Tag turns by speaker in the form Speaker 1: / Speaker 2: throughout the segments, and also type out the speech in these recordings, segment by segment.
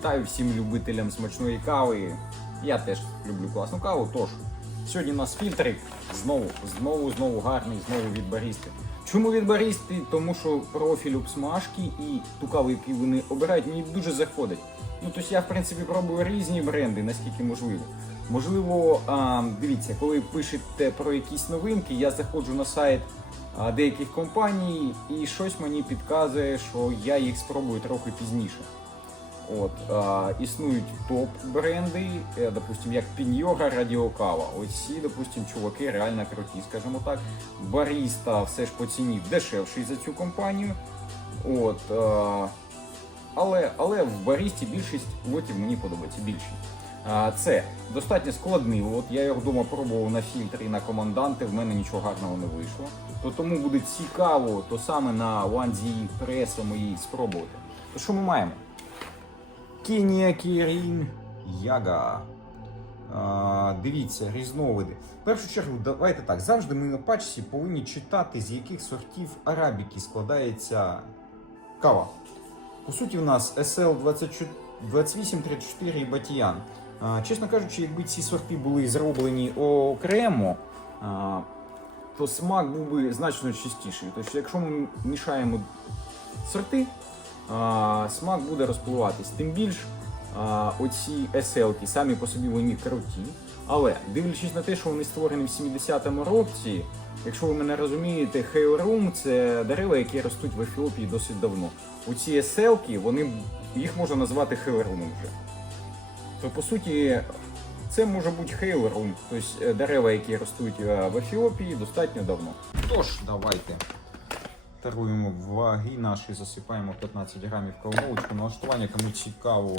Speaker 1: Вітаю всім любителям смачної кави. Я теж люблю класну каву. Тож сьогодні у нас фільтрик знову, знову, знову гарний, знову від барісти. Чому від барісти? Тому що профіль обсмажки і ту каву, яку вони обирають, мені дуже заходить. Ну тобто я в принципі пробую різні бренди, наскільки можливо. Можливо, а, дивіться, коли пишете про якісь новинки, я заходжу на сайт а, деяких компаній, і щось мені підказує, що я їх спробую трохи пізніше. От, а, існують топ-бренди, е, допустим, як Піньора, Радіокава. Ці, допустим, чуваки реально круті, скажімо так. Баріста все ж по ціні дешевший за цю компанію. От, а, але, але в барісті більшість лотів мені подобається більше. А, Це достатньо складний лот. Я його вдома пробував на фільтрі, на команданти. В мене нічого гарного не вийшло. То тому буде цікаво, то саме на One пресом її спробувати. То що ми маємо? Кенія Кірін Яга. Дивіться, різновиди. В першу чергу, давайте так. Завжди ми на пачці повинні читати, з яких сортів арабіки складається кава. По суті, в нас SL 2834 і Батіян. Чесно кажучи, якби ці сорти були зроблені окремо, то смак був би значно чистіший. Тобто, якщо ми мішаємо сорти, смак буде розпливатись. Тим більш оці SL самі по собі вони круті. Але дивлячись на те, що вони створені в 70-му році, якщо ви мене розумієте, хейрум це дерева, які ростуть в Ефіопії досить давно. Оці SL, вони їх можна назвати хейрумом вже. То по суті, це може бути хейлерум, тобто дерева, які ростуть е, в Ефіопії достатньо давно. Тож, давайте Таруємо ваги наші, засипаємо 15 грамів кавовочку. Налаштування кому цікаво.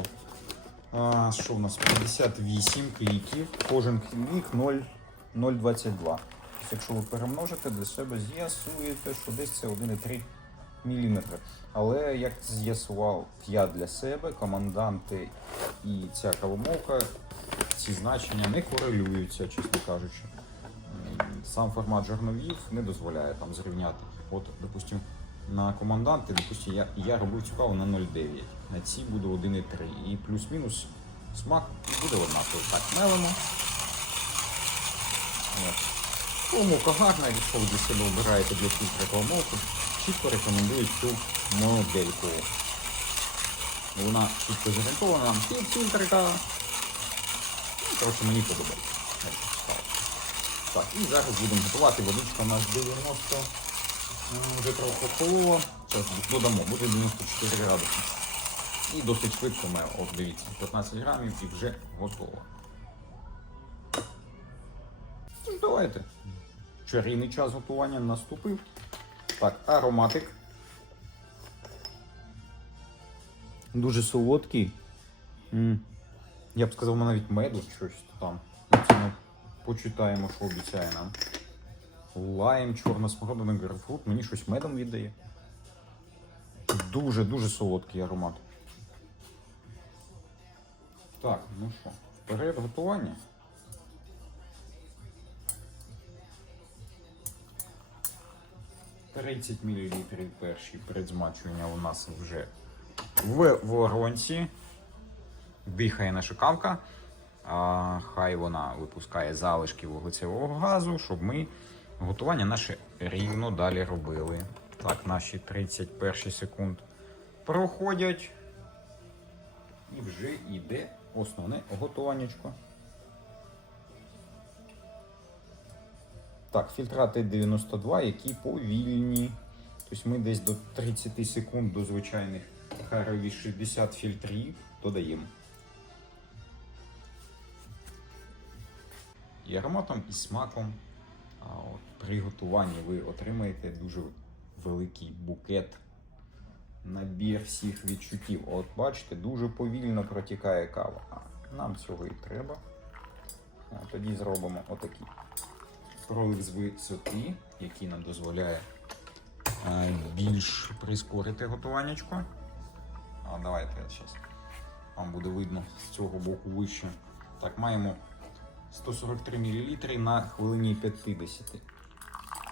Speaker 1: А, що в нас? 58 кліків. Кожен клік 0,022. Тобто, якщо ви перемножите, для себе з'ясуєте, що десь це 1,3 мм. Але як з'ясував я для себе, команданти і ця кавомовка, ці значення не корелюються, чесно кажучи. Сам формат журналів не дозволяє там зрівняти. От, допустим, на команданти, допустим, я, я робив цю на 0,9, на цій буде 1,3. І плюс-мінус смак буде однаковий. Так, мелимо. Кавомовка гарна, якщо ви для себе обираєте для фільтра кавомовку, чітко рекомендую цю модельку. Вона чітко зорієнтована під фільтрика. Ну, коротше, мені подобається. Я б так сказав. Так, і зараз будемо готувати. Водичка у нас 90, вже трохи холова. Зараз додамо, буде 94 градуси. І досить швидко ми, от дивіться, 15 грамів і вже готово. Ну, Давайте. Чарівний час готування наступив. Так, ароматик. Дуже солодкий. М. Я б сказав, навіть меду щось там. Ну, почитаємо, що обіцяє нам. Лайм, чорна смородина, грейпфрут. Мені щось медом віддає. Дуже-дуже солодкий аромат. Так, ну що, вперед готування. Тридцять мл перші предзмачування у нас вже в воронці. Дихає наша кавка. Хай вона випускає залишки вуглецевого газу, щоб ми готування наше рівно далі робили. Так, наші 31 секунд проходять. І вже йде основне готуваннячко. Так, фільтрати 92, які повільні. Тобто ми десь до 30 секунд до звичайних харові 60 фільтрів додаємо. І ароматом, і смаком. А от при готуванні ви отримаєте дуже великий букет, набір всіх відчуттів. От бачите, дуже повільно протікає кава. А нам цього і треба. А, тоді зробимо отакий пролив з висоти, який нам дозволяє більш прискорити готуваннячко. А давайте зараз вам буде видно з цього боку вище. Так, маємо 143 мл на хвилині 50.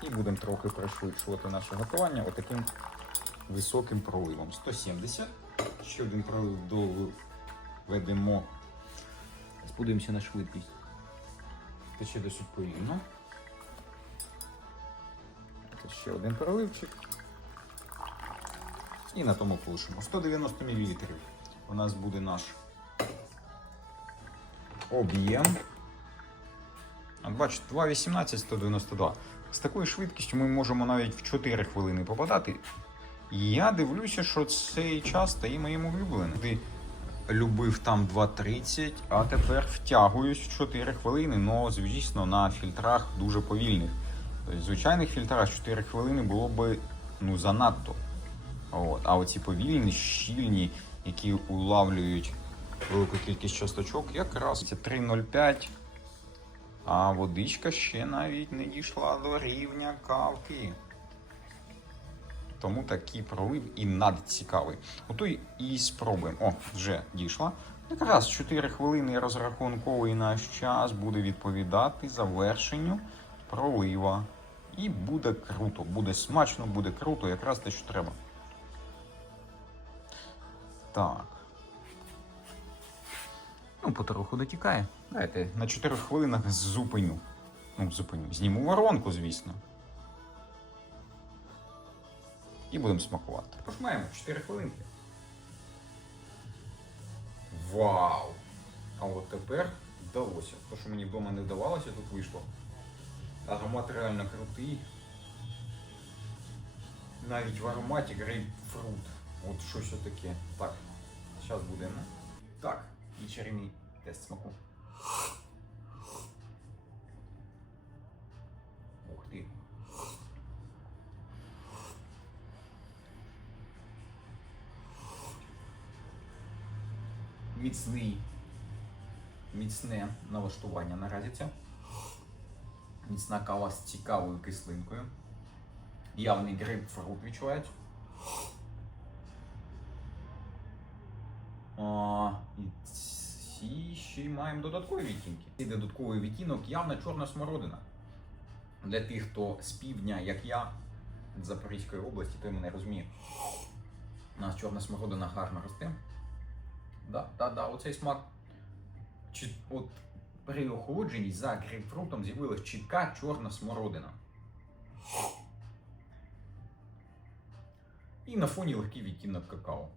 Speaker 1: І будемо трохи пришвидшувати наше готування отаким високим проливом. 170. Ще один пролив до ведемо. Подивимося на швидкість. Тече досить повільно. Це ще один переливчик. І на тому полишимо. 190 мл. У нас буде наш об'єм. Бачите, 2,18, 192. З такою швидкістю ми можемо навіть в 4 хвилини попадати. І я дивлюся, що цей час стає моїм улюбленим. Ти любив там 2.30, а тепер втягуюсь в 4 хвилини, но, звісно, на фільтрах дуже повільних. Тобто, звичайних фільтрах 4 хвилини було би ну, занадто. От. А оці повільні, щільні, які улавлюють велику кількість часточок, якраз це 3.05. А водичка ще навіть не дійшла до рівня кавки. Тому такий пролив і надцікавий. Ото і спробуємо. О, вже дійшла. Якраз 4 хвилини розрахунковий наш час буде відповідати завершенню пролива. І буде круто, буде смачно, буде круто, якраз те, що треба. Так. Ну, потроху дотікає. Давайте на 4 хвилинах зупиню. Ну, зупиню. Зніму воронку, звісно. І будемо смакувати. Тож маємо 4 хвилинки. Вау! А от тепер вдалося. То, що мені вдома не вдавалося, тут вийшло. Аромат реально крутий. Навіть в ароматі грейпфрут. От щось таке. Так, зараз будемо. Так, і чарівний тест смаку. Ух ти. Міцний, міцне налаштування наразі це. Міцна кава з цікавою кислинкою. Явний грейпфрут відчувається. А, і ці ще й маємо додаткові відтінки. Цей додатковий відтінок явна чорна смородина. Для тих, хто з півдня, як я, з Запорізької області, той мене розуміє. У нас чорна смородина гарно росте. Да, да, да, оцей смак. Чи, от при охолодженні за грейпфрутом з'явилась чітка чорна смородина. І на фоні легкий відтінок какао.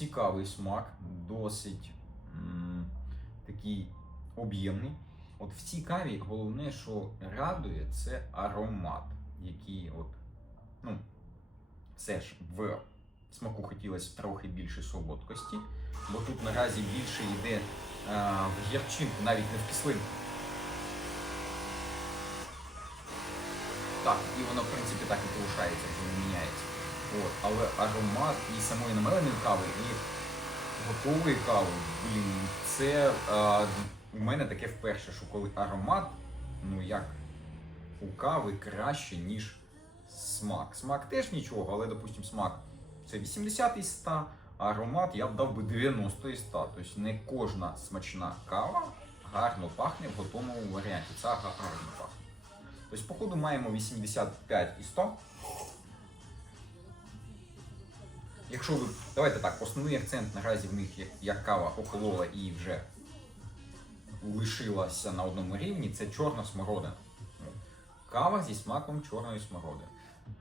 Speaker 1: Цікавий смак, досить м, такий об'ємний. От в цій каві головне, що радує, це аромат, який от, ну, все ж в смаку хотілося трохи більше солодкості, бо тут наразі більше йде е, в гірчинку, навіть не в кислинку. Так, і воно, в принципі, так і залишається, не міняється. От, але аромат і самої намеленої кави, і готової кави, блін, це е, у мене таке вперше, що коли аромат, ну як у кави краще, ніж смак. Смак теж нічого, але, допустим, смак це 80 із 100, а аромат я б дав би 90 із 100. Тобто не кожна смачна кава гарно пахне в готовому варіанті. Це гарно пахне. Тобто, походу, маємо 85 і 100. Якщо ви. Давайте так, основний акцент наразі в них, як, кава охолола і вже лишилася на одному рівні, це чорна смородина. Кава зі смаком чорної смородини.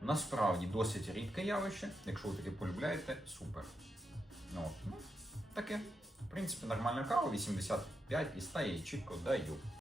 Speaker 1: Насправді досить рідке явище. Якщо ви таке полюбляєте, супер. Ну, ну, таке. В принципі, нормальна кава, 85 і 100 я їй чітко даю.